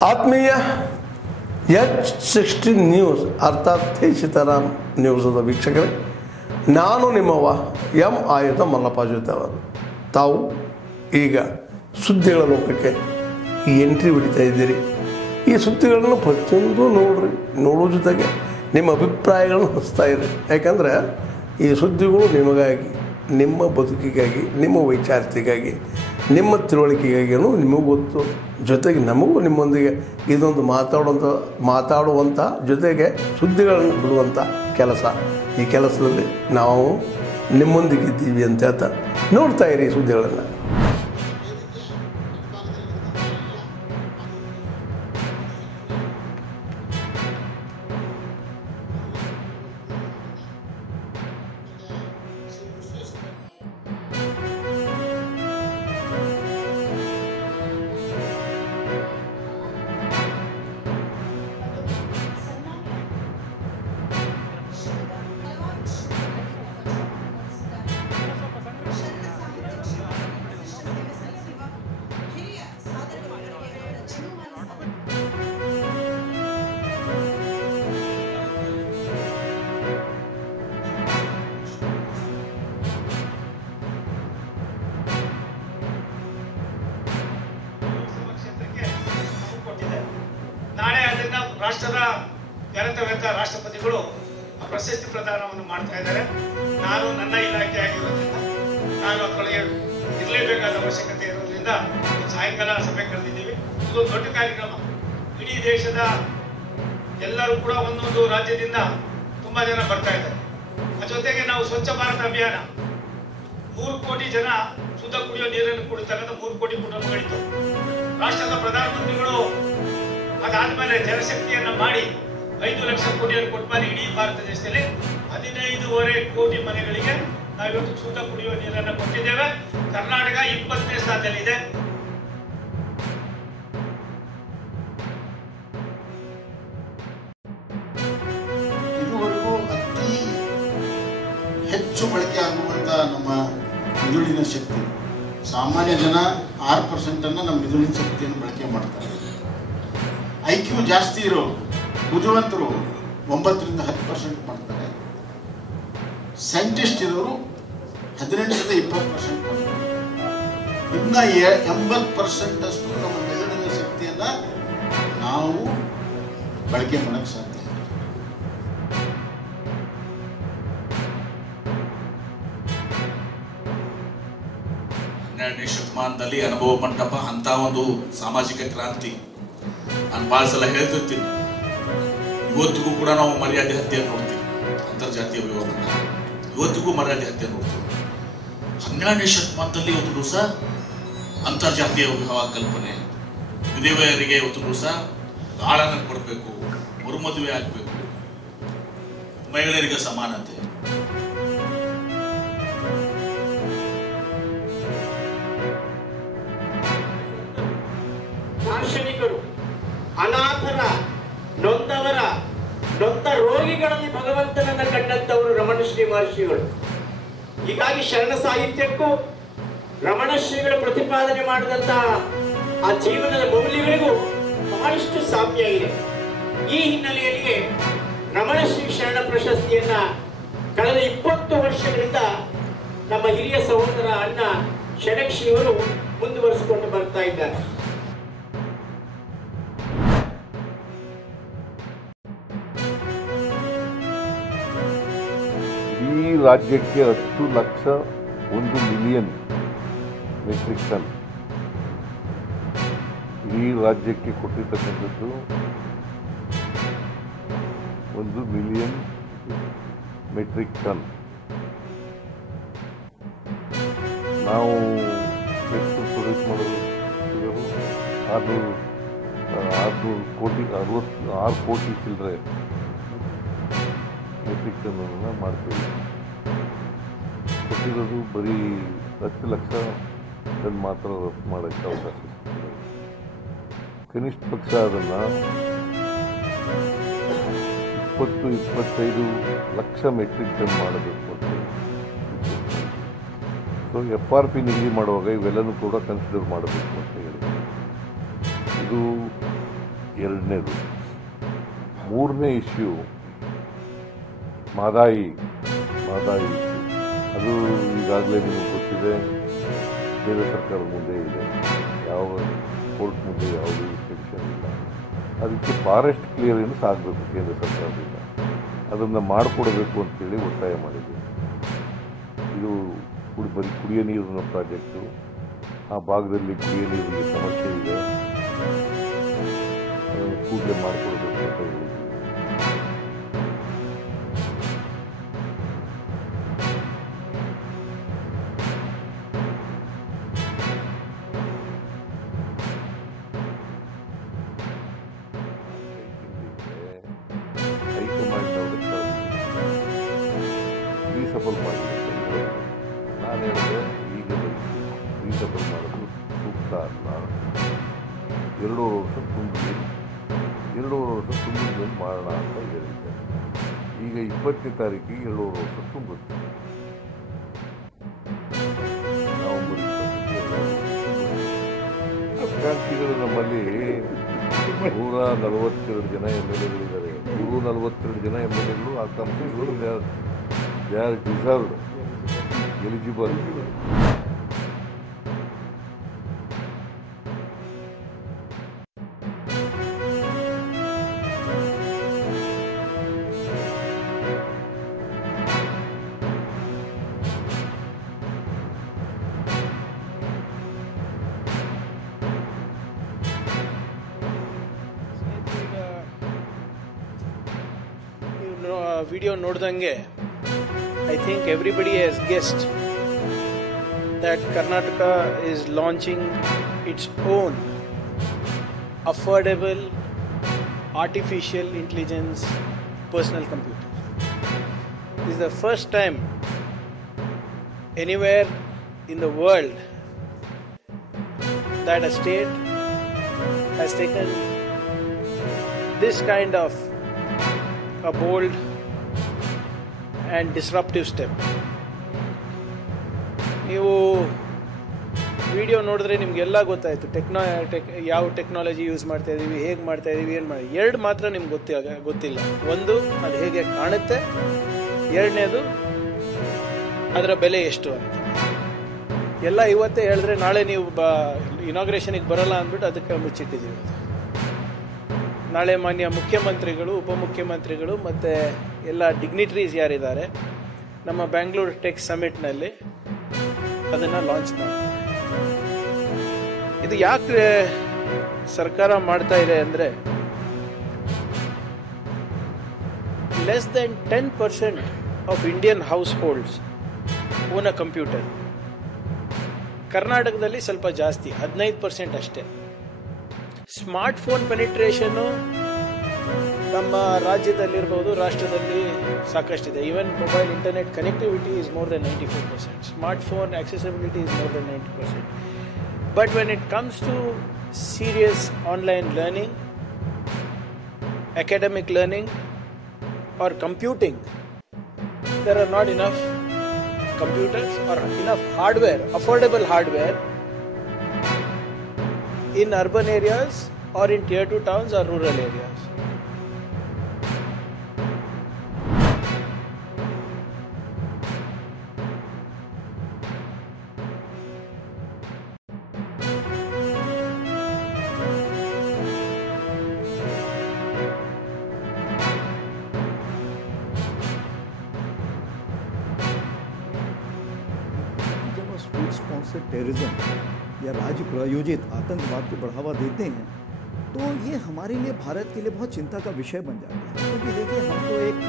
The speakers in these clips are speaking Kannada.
ಆತ್ಮೀಯ H16 ನ್ಯೂಸ್ ಅರ್ಥಾತ್ ಸೀತಾರಾಮ್ ನ್ಯೂಸದ ವೀಕ್ಷಕರೇ, ನಾನು ನಿಮ್ಮವ ಎಂ ಆಯುಧ ಮಲ್ಲಪ್ಪ ಜೊತೆ ಅವರು. ತಾವು ಈಗ ಸುದ್ದಿಗಳ ಲೋಕಕ್ಕೆ ಎಂಟ್ರಿ ಹೊಡಿತಾ ಇದ್ದೀರಿ. ಈ ಸುದ್ದಿಗಳನ್ನು ಪ್ರತಿಯೊಂದು ನೋಡೋ ಜೊತೆಗೆ ನಿಮ್ಮ ಅಭಿಪ್ರಾಯಗಳನ್ನು ಹಂಚ್ತಾ ಇರಿ. ಯಾಕಂದರೆ ಈ ಸುದ್ದಿಗಳು ನಿಮಗಾಗಿ, ನಿಮ್ಮ ಬದುಕಿಗಾಗಿ, ನಿಮ್ಮ ವೈಚಾರಿಕೆಗಾಗಿ, ನಿಮ್ಮ ತಿಳುವಳಿಕೆಗಾಗಿಯೂ ನಿಮಗೂ ಗೊತ್ತು. ಜೊತೆಗೆ ನಮಗೂ ನಿಮ್ಮೊಂದಿಗೆ ಇದೊಂದು ಮಾತಾಡುವಂಥ ಜೊತೆಗೆ ಸುದ್ದಿಗಳನ್ನು ಬಿಡುವಂಥ ಕೆಲಸ. ಈ ಕೆಲಸದಲ್ಲಿ ನಾವು ನಿಮ್ಮೊಂದಿಗಿದ್ದೀವಿ ಅಂತ ಹೇಳ್ತಾ ನೋಡ್ತಾ ಇರಿ ಸುದ್ದಿಗಳನ್ನು. ನಾಳೆ ಅದನ್ನ ರಾಷ್ಟ್ರದ ಘನತೆವೆತ್ತ ರಾಷ್ಟ್ರಪತಿಗಳು ಪ್ರಶಸ್ತಿ ಪ್ರದಾನವನ್ನು ಮಾಡ್ತಾ ಇದ್ದಾರೆ. ನಾನು ನನ್ನ ಇಲಾಖೆ ಆಗಿರೋದ್ರಿಂದ ನಾನು ಅದರೊಳಗೆ ಇರಲೇಬೇಕಾದ ಅವಶ್ಯಕತೆ ಇರೋದ್ರಿಂದ ಸಾಯಂಕಾಲ ಸಭೆ ಕರೆದಿದ್ದೀವಿ. ಇದು ದೊಡ್ಡ ಕಾರ್ಯಕ್ರಮ. ಇಡೀ ದೇಶದ ಎಲ್ಲರೂ ಕೂಡ ಒಂದೊಂದು ರಾಜ್ಯದಿಂದ ತುಂಬಾ ಜನ ಬರ್ತಾ ಇದ್ದಾರೆ. ಜೊತೆಗೆ ನಾವು ಸ್ವಚ್ಛ ಭಾರತ ಅಭಿಯಾನ 3 ಕೋಟಿ ಜನ ಶುದ್ಧ ಕುಡಿಯುವ ನೀರನ್ನು ಕುಡಿತಕ್ಕಂಥ 3 ಕೋಟಿ ಕುಟುಂಬಗಳಿತ್ತು. ರಾಷ್ಟ್ರದ ಪ್ರಧಾನಮಂತ್ರಿಗಳು ಅದಾದ್ಮೇಲೆ ಜಲಶಕ್ತಿಯನ್ನ ಮಾಡಿ 5 ಲಕ್ಷ ಕೋಟಿಯನ್ನು ಕೊಟ್ಟ ಮೇಲೆ ಇಡೀ ಭಾರತ ದೇಶದಲ್ಲಿ 15.5 ಕೋಟಿ ಮನೆಗಳಿಗೆ ನಾವಿವತ್ತು ಶುದ್ಧ ಕುಡಿಯುವ ನೀರನ್ನು ಕೊಟ್ಟಿದ್ದೇವೆ. ಕರ್ನಾಟಕ 20ನೇ ಸ್ಥಾನದಲ್ಲಿದೆ. ಇದುವರೆಗೂ ಅತಿ ಹೆಚ್ಚು ಬಳಕೆ ಆಗುವಂತ ನಮ್ಮ ಮಿದುಳಿನ ಶಕ್ತಿ, ಸಾಮಾನ್ಯ ಜನ 6% ಅನ್ನ ನಮ್ಮ ಮಿದುಳಿನ ಶಕ್ತಿಯನ್ನು ಬಳಕೆ ಮಾಡ್ತಾರೆ. IQ ಜಾಸ್ತಿ ಇರೋ ಬುದ್ಧಿವಂತರು 9ರಿಂದ 10% ಮಾಡ್ತಾರೆ. ಸೈಂಟಿಸ್ಟ್ ಇರೋರು 18ರಿಂದ 20% ಮಾಡ್ತಾರೆ. ಇನ್ನ 80% ಅಷ್ಟು ನಮ್ಮ ಮೆದುಳಿನ ಶಕ್ತಿಯನ್ನ ನಾವು ಬಳಕೆ ಮಾಡಕ್ಕೆ ಸಾಧ್ಯ. 12ನೇ ಶತಮಾನದಲ್ಲಿ ಅನುಭವ ಮಂಟಪ ಅಂತ ಒಂದು ಸಾಮಾಜಿಕ ಕ್ರಾಂತಿ ನಾನು ಭಾಳ ಸಲ ಹೇಳ್ತಿರ್ತೀನಿ. ಇವತ್ತಿಗೂ ಕೂಡ ನಾವು ಮರ್ಯಾದೆ ಹತ್ಯೆಯನ್ನು ನೋಡ್ತೀವಿ. ಅಂತರ್ಜಾತೀಯ ವಿವಾಹನ ಇವತ್ತಿಗೂ ಮರ್ಯಾದೆ ಹತ್ಯೆ ನೋಡ್ತೀವಿ. 12ನೇ ಶತಮಾನದಲ್ಲಿ ಒಂದು ದಿವಸ ಅಂತರ್ಜಾತೀಯ ವಿವಾಹ ಕಲ್ಪನೆ, ವಿಧವೆಯರಿಗೆ ಒಂದು ದಿವಸ ಗಾಳನ್ನು ಕೊಡಬೇಕು, ಮರುಮದುವೆ ಆಗಬೇಕು, ಮಹಿಳೆಯರಿಗೆ ಸಮಾನತೆ. ದಾರ್ಶನಿಕರು, ಅನಾಥರ, ನೊಂದ ರೋಗಿಗಳಲ್ಲಿ ಭಗವಂತನನ್ನ ಕಂಡಂತವರು ರಮಣಶ್ರೀ ಮಹರ್ಷಿಗಳು. ಹೀಗಾಗಿ ಶರಣ ಸಾಹಿತ್ಯಕ್ಕೂ ರಮಣಶ್ರೀಗಳು ಪ್ರತಿಪಾದನೆ ಮಾಡಿದಂತ ಆ ಜೀವನದ ಮೌಲ್ಯಗಳಿಗೂ ಬಹಳಷ್ಟು ಸಾಮ್ಯ ಇದೆ. ಈ ಹಿನ್ನೆಲೆಯಲ್ಲಿ ರಮಣಶ್ರೀ ಶರಣ ಪ್ರಶಸ್ತಿಯನ್ನ ಕಳೆದ 20 ವರ್ಷಗಳಿಂದ ನಮ್ಮ ಹಿರಿಯ ಸಹೋದರ ಅಣ್ಣ ಷಡಕ್ಷಿಯವರು ಮುಂದುವರಿಸಿಕೊಂಡು ಬರ್ತಾ ಇದ್ದಾರೆ. ಈ ರಾಜ್ಯಕ್ಕೆ 10 ಲಕ್ಷ 1 ಮಿಲಿಯನ್ ಮೆಟ್ರಿಕ್ ಟನ್ ಈ ರಾಜ್ಯಕ್ಕೆ ಕೊಟ್ಟಿರ್ತಕ್ಕಂಥದ್ದು 1 ಮಿಲಿಯನ್ ಮೆಟ್ರಿಕ್ ಟನ್. ನಾವು ಎಷ್ಟು ಪ್ರೊಡ್ಯೂಸ್ ಮಾಡೋದು? 600 ಕೋಟಿ 6 ಕೋಟಿ ಚಿಲ್ಲರೆ ಮೆಟ್ರಿಕ್ ಟನ್ ಮಾಡ್ತೀವಿ. ಕೊಟ್ಟಿರೋದು ಬರೀ 10 ಲಕ್ಷ ಟನ್ ಮಾತ್ರ ರಫ್ತು ಮಾಡೋಕ್ಕೆ ಅವಕಾಶ ಸಿಗ್ತದೆ. ಕನಿಷ್ಠ ಪಕ್ಷ ಅದನ್ನು 20-25 ಲಕ್ಷ ಮೆಟ್ರಿಕ್ ಟನ್ ಮಾಡಬೇಕು ಅಂತ. ಸೊ FRP ನಿಗದಿ ಮಾಡುವಾಗ ಇವೆಲ್ಲನೂ ಕೂಡ ಕನ್ಸಿಡರ್ ಮಾಡಬೇಕು ಅಂತ ಹೇಳಿ. ಇದು ಎರಡನೇದು. ಮೂರನೇ ಇಶ್ಯೂ ಮಹದಾಯಿ ಇಶ್ಯೂ. ಅದು ಈಗಾಗಲೇ ನಿಮಗೆ ಗೊತ್ತಿದೆ, ಕೇಂದ್ರ ಸರ್ಕಾರದ ಮುಂದೆ ಇದೆ, ಯಾವ ಕೋರ್ಟ್ ಮುಂದೆ ಯಾವುದೇ ರಿಸ್ಟ್ರಿಕ್ಷನ್ ಇಲ್ಲ. ಅದಕ್ಕೆ ಫಾರೆಸ್ಟ್ ಕ್ಲಿಯರೆನ್ಸ್ ಆಗಬೇಕು ಕೇಂದ್ರ ಸರ್ಕಾರದಿಂದ, ಅದನ್ನು ಮಾಡಿಕೊಡಬೇಕು ಅಂತೇಳಿ ಒತ್ತಾಯ ಮಾಡಿದ್ದೀವಿ. ಇದು ಬರೀ ಕುಡಿಯೋ ನೀರಿನ ಪ್ರಾಜೆಕ್ಟು, ಆ ಭಾಗದಲ್ಲಿ ಕುಡಿಯೋ ನೀರಿಗೆ ಸಮಸ್ಯೆ ಇದೆ, ಅದನ್ನು ಕೂಡಲೇ ಮಾಡಿಕೊಡಬೇಕು ಅಂತ ಹೇಳಿದ್ದೀವಿ. ಹೈಕಮಾಂಡ್ನವ್ರಿಗೆ ರೀಸಫಲ್ ಮಾಡಿ ಅಂತ ಹೇಳಿದ್ರು. ನಾನು ಹೇಳಿದೆ, ಈಗ ರೀಸಫಲ್ ಮಾಡೋದು ಸೂಕ್ತ ಅಲ್ಲ, 2.5 ವರ್ಷ ತುಂಬಿದ ಮೇಲೆ ಮಾಡೋಣ ಅಂತ ಹೇಳಿದ್ದೆ. ಈಗ 20ನೇ ತಾರೀಕಿಗೆ 2.5 ವರ್ಷ ತುಂಬುತ್ತೆ. ನವೆಂಬರ್ 20ಕ್ಕೆ ಆಕಾಂಕ್ಷಿಗಳು ನಮ್ಮಲ್ಲಿ 142 ಜನ MLA-ಗಳಿದ್ದಾರೆ. 142 ಜನ MLA-ಗಳು ಆಕಾಂಕ್ಷಿಗಳು, they are deserved, eligible. Video ನೋಡ್ದಂಗೆ I think everybody has guessed that Karnataka is launching its own affordable artificial intelligence personal computer. This is the first time anywhere in the world that a state has taken this kind of a bold and disruptive step. ನೀವು ವಿಡಿಯೋ ನೋಡಿದ್ರೆ ನಿಮಗೆಲ್ಲ ಗೊತ್ತಾಯಿತು, ಯಾವ ಟೆಕ್ನಾಲಜಿ ಯೂಸ್ ಮಾಡ್ತಾ ಇದ್ದೀವಿ, ಹೇಗೆ ಮಾಡ್ತಾ ಇದ್ದೀವಿ, ಏನು ಮಾಡಿ. ಎರಡು ಮಾತ್ರ ನಿಮ್ಗೆ ಗೊತ್ತಿಲ್ಲ. ಒಂದು, ಅದು ಹೇಗೆ ಕಾಣುತ್ತೆ. ಎರಡನೇದು, ಅದರ ಬೆಲೆ ಎಷ್ಟು ಅಂತ. ಎಲ್ಲ ಇವತ್ತೇ ಹೇಳಿದ್ರೆ ನಾಳೆ ನೀವು ಇನಾಗ್ರೇಷನಿಗೆ ಬರಲ್ಲ ಅಂದ್ಬಿಟ್ಟು ಅದಕ್ಕೆ ಮುಚ್ಚಿಟ್ಟಿದ್ದೀವಿ. ನಾಳೆ ಮಾನ್ಯ ಮುಖ್ಯಮಂತ್ರಿಗಳು, ಉಪಮುಖ್ಯಮಂತ್ರಿಗಳು ಮತ್ತು ಎಲ್ಲ ಡಿಗ್ನಿಟ್ರೀಸ್ ಯಾರಿದ್ದಾರೆ ನಮ್ಮ ಬ್ಯಾಂಗ್ಳೂರ್ ಟೆಕ್ ಸಮಿಟ್ನಲ್ಲಿ ಅದನ್ನು ಲಾಂಚ್ ಮಾಡ್ತಾರೆ. ಇದು ಯಾಕೆ ಸರ್ಕಾರ ಮಾಡ್ತಾ ಇದೆ ಅಂದರೆ, less than 10% of Indian house holds own a computer. ಕರ್ನಾಟಕದಲ್ಲಿ ಸ್ವಲ್ಪ ಜಾಸ್ತಿ, 15% ಅಷ್ಟೇ. ಸ್ಮಾರ್ಟ್ಫೋನ್ ಪೆನಿಟ್ರೇಷನ್ನು ನಮ್ಮ ರಾಜ್ಯದಲ್ಲಿರ್ಬೋದು, ರಾಷ್ಟ್ರದಲ್ಲಿ ಸಾಕಷ್ಟಿದೆ. Even mobile internet connectivity is more than 94%. Smartphone accessibility is more than 90%. But when it comes to serious online learning, academic learning or computing, there are not enough computers or enough hardware, affordable hardware in urban areas or in tier 2 towns or rural areas. State sponsored terrorism या राज्य प्रायोजित आतंकवाद को बढ़ावा देते हैं, तो ये हमारे लिए, भारत के लिए बहुत चिंता का विषय बन जाता है. क्योंकि देखिए, हम तो एक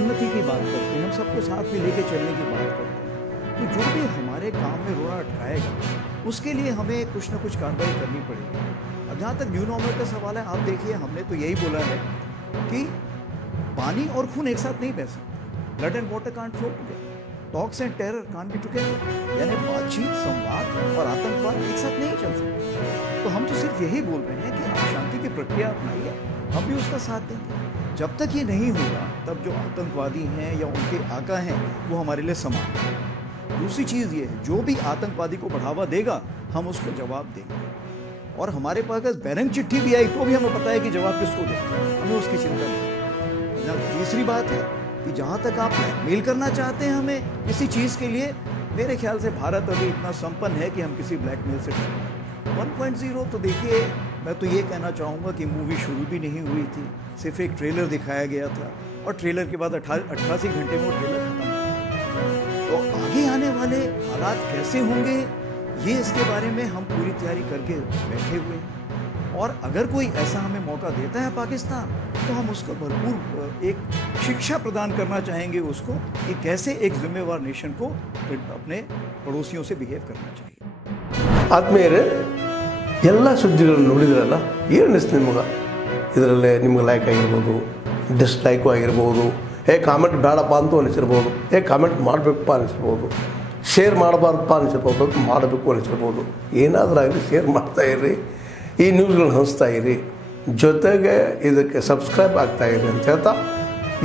उन्नति की बात करते हैं, हम सबको साथ में लेके चलने की बात करते हैं. तो जो भी हमारे काम में रोड़ा अटकाएगा, उसके लिए हमें कुछ ना कुछ कार्रवाई करनी पड़ेगी. अब जहाँ तक न्यू नॉर्मल का सवाल है, आप देखिए, हमने तो यही बोला है कि पानी और खून एक साथ नहीं बह सकते. Blood and water can't flow together. Talks and terror can't be together. यानी बातचीत, संवाद और आतंकवाद एक साथ नहीं चल सकते. तो हम तो सिर्फ यही बोल रहे हैं कि आप शांति की प्रक्रिया अपनाइए, हम भी उसका साथ देंगे. जब तक ये नहीं होगा, तब जो आतंकवादी हैं या उनके आका हैं, वो हमारे लिए समान है. दूसरी चीज़ ये है, जो भी आतंकवादी को बढ़ावा देगा, हम उसको जवाब देंगे. और हमारे पास अगर बैरंग चिट्ठी भी आई तो भी हमें पता है कि जवाब किसको दें, हमें उसकी चिंता नहीं। तीसरी बात है कि जहाँ तक आप ब्लैकमेल करना चाहते हैं हमें किसी चीज़ के लिए, मेरे ख्याल से भारत अभी इतना संपन्न है कि हम किसी ब्लैकमेल से 1.0 तो देखिए, मैं तो ये कहना चाहूँगा कि मूवी शुरू भी नहीं हुई थी, सिर्फ एक ट्रेलर दिखाया गया था और ट्रेलर के बाद 88 घंटे में वो ट्रेलर खत्म हो गया। तो आगे आने वाले हालात कैसे होंगे ये इसके बारे में हम पूरी तैयारी करके बैठे हुए हैं, और अगर कोई ऐसा हमें मौका देता है पाकिस्तान तो हम उसको भरपूर एक शिक्षा प्रदान करना चाहेंगे उसको कि कैसे एक जिम्मेवार नेशन को अपने पड़ोसियों से बिहेव करना चाहिए। ಆದ್ಮೇಲೆ ಎಲ್ಲ ಸುದ್ದಿಗಳನ್ನು ನೋಡಿದ್ರಲ್ಲ, ಏನು ಅನಿಸ್ತು ನಿಮಗೆ? ಇದರಲ್ಲೇ ನಿಮ್ಗೆ ಲೈಕ್ ಆಗಿರ್ಬೋದು, ಡಿಸ್ಲೈಕು ಆಗಿರ್ಬೋದು, ಕಾಮೆಂಟ್ ಬೇಡಪ್ಪ ಅಂತೂ ಅನಿಸಿರ್ಬೋದು, ಕಾಮೆಂಟ್ ಮಾಡಬೇಕಪ್ಪ ಅನಿಸಿರ್ಬೋದು, ಶೇರ್ ಮಾಡಬಾರ್ದಪ್ಪ ಅನಿಸಿರ್ಬೋದು, ಮಾಡಬೇಕು ಅನಿಸಿರ್ಬೋದು. ಏನಾದರೂ ಆಗಲಿ ಶೇರ್ ಮಾಡ್ತಾಯಿರಿ, ಈ ನ್ಯೂಸ್ಗಳನ್ನ ಹಂಚ್ತಾ ಇರಿ, ಜೊತೆಗೆ ಇದಕ್ಕೆ ಸಬ್ಸ್ಕ್ರೈಬ್ ಆಗ್ತಾಯಿರಿ ಅಂತ ಹೇಳ್ತಾ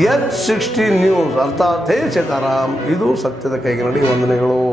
H16 ನ್ಯೂಸ್ ಅರ್ಥಾತ್ ಹೇ ಸೀತಾರಾಮ್, ಇದು ಸತ್ಯದ ಕೈಗೆ ನಡಿ. ವಂದನೆಗಳು.